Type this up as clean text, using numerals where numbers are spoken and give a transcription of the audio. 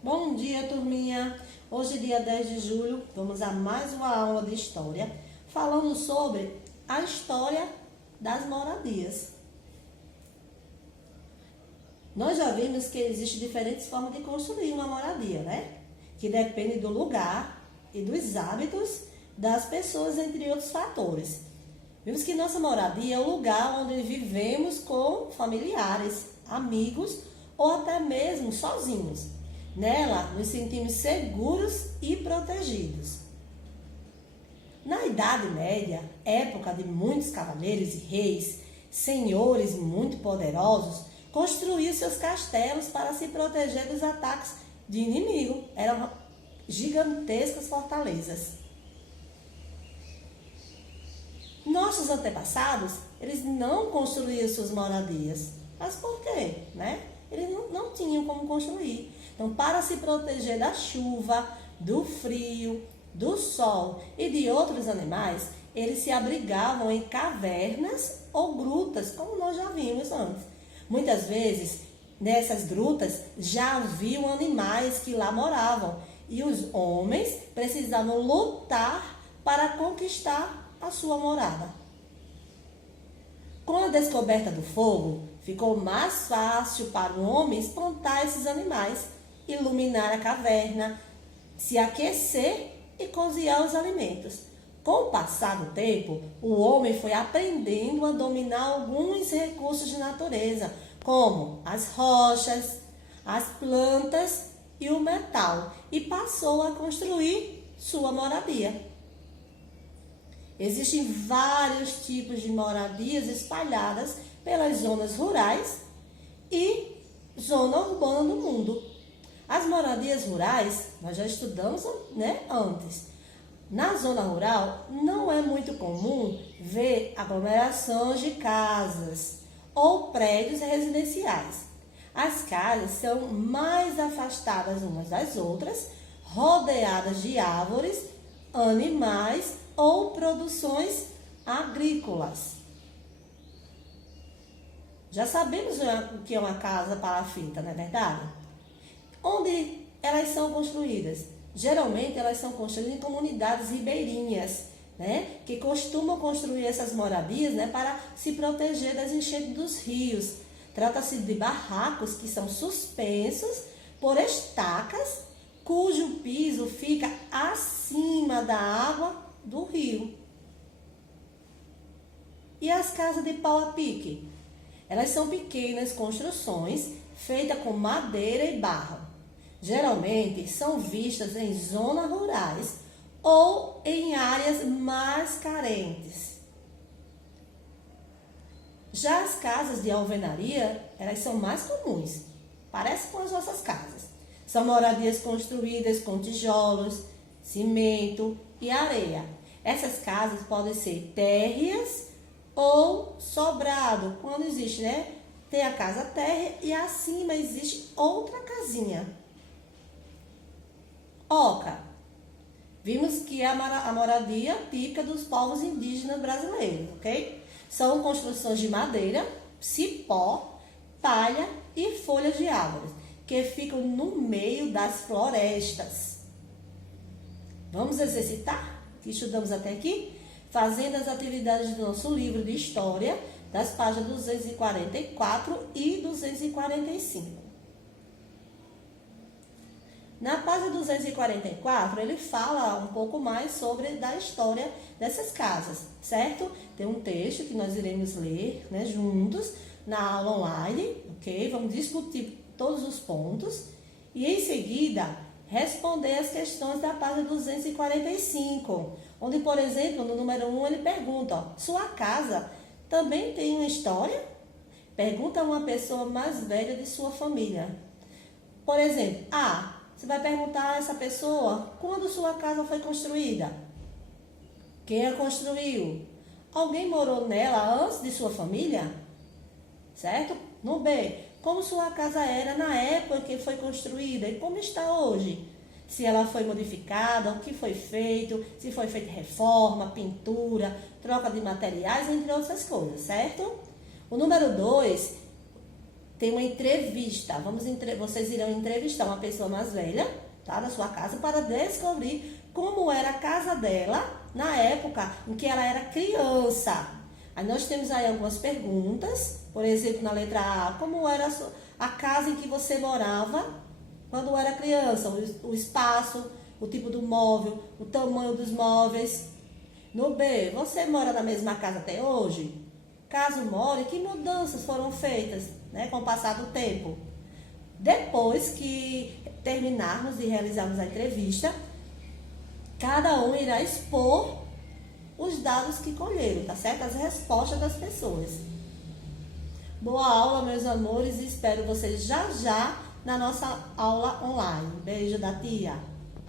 Bom dia, turminha! Hoje, dia 10 de julho, vamos a mais uma aula de história, falando sobre a história das moradias. Nós já vimos que existem diferentes formas de construir uma moradia, né? Que depende do lugar e dos hábitos das pessoas, entre outros fatores. Vimos que nossa moradia é o lugar onde vivemos com familiares, amigos ou até mesmo sozinhos. Nela, nos sentimos seguros e protegidos. Na Idade Média, época de muitos cavaleiros e reis, senhores muito poderosos, construíam seus castelos para se proteger dos ataques de inimigo. Eram gigantescas fortalezas. Nossos antepassados, eles não construíam suas moradias. Mas por quê? Eles não tinham como construir. Então, para se proteger da chuva, do frio, do sol e de outros animais, eles se abrigavam em cavernas ou grutas, como nós já vimos antes. Muitas vezes, nessas grutas, já haviam animais que lá moravam e os homens precisavam lutar para conquistar a sua morada. Com a descoberta do fogo, ficou mais fácil para o homem espantar esses animais, iluminar a caverna, se aquecer e cozinhar os alimentos. Com o passar do tempo, o homem foi aprendendo a dominar alguns recursos de natureza, como as rochas, as plantas e o metal, e passou a construir sua moradia. Existem vários tipos de moradias espalhadas pelas zonas rurais e zona urbana do mundo. As moradias rurais, nós já estudamos antes. Na zona rural, não é muito comum ver aglomerações de casas ou prédios residenciais. As casas são mais afastadas umas das outras, rodeadas de árvores, animais ou produções agrícolas. Já sabemos o que é uma casa palafita, não é verdade? Onde elas são construídas? Geralmente elas são construídas em comunidades ribeirinhas, que costumam construir essas moradias, para se proteger das enchentes dos rios. Trata-se de barracos que são suspensos por estacas, cujo piso fica acima da água do rio. E as casas de pau a pique? Elas são pequenas construções feitas com madeira e barro. Geralmente são vistas em zonas rurais ou em áreas mais carentes. Já as casas de alvenaria, elas são mais comuns. Parecem com as nossas casas. São moradias construídas com tijolos, cimento e areia. Essas casas podem ser térreas ou sobrado, quando existe, tem a casa térrea e acima existe outra casinha. Oca. Vimos que é a moradia típica dos povos indígenas brasileiros, ok? São construções de madeira, cipó, palha e folhas de árvores, que ficam no meio das florestas. Vamos exercitar? Que estudamos até aqui? Fazendo as atividades do nosso livro de história, das páginas 244 e 245. Na página 244, ele fala um pouco mais sobre da história dessas casas, certo? Tem um texto que nós iremos ler, juntos na aula online, ok? Vamos discutir todos os pontos e em seguida responder as questões da página 245, onde, por exemplo, no número 1 ele pergunta, sua casa também tem uma história? Pergunta a uma pessoa mais velha de sua família. Por exemplo, você vai perguntar a essa pessoa quando sua casa foi construída? Quem a construiu? Alguém morou nela antes de sua família? Certo? No B, como sua casa era na época que foi construída e como está hoje? Se ela foi modificada, o que foi feito, se foi feita reforma, pintura, troca de materiais, entre outras coisas, certo? O número 2 tem uma entrevista. Vocês irão entrevistar uma pessoa mais velha, tá, da sua casa, para descobrir como era a casa dela na época em que ela era criança. Aí nós temos aí algumas perguntas, por exemplo, na letra A, como era a casa em que você morava quando era criança, o espaço, o tipo do móvel, o tamanho dos móveis. No B, você mora na mesma casa até hoje? Caso more, que mudanças foram feitas, né, com o passar do tempo? Depois que terminarmos de realizarmos a entrevista, cada um irá expor os dados que colheram, tá certo? As respostas das pessoas. Boa aula, meus amores, e espero vocês já já na nossa aula online. Beijo da tia.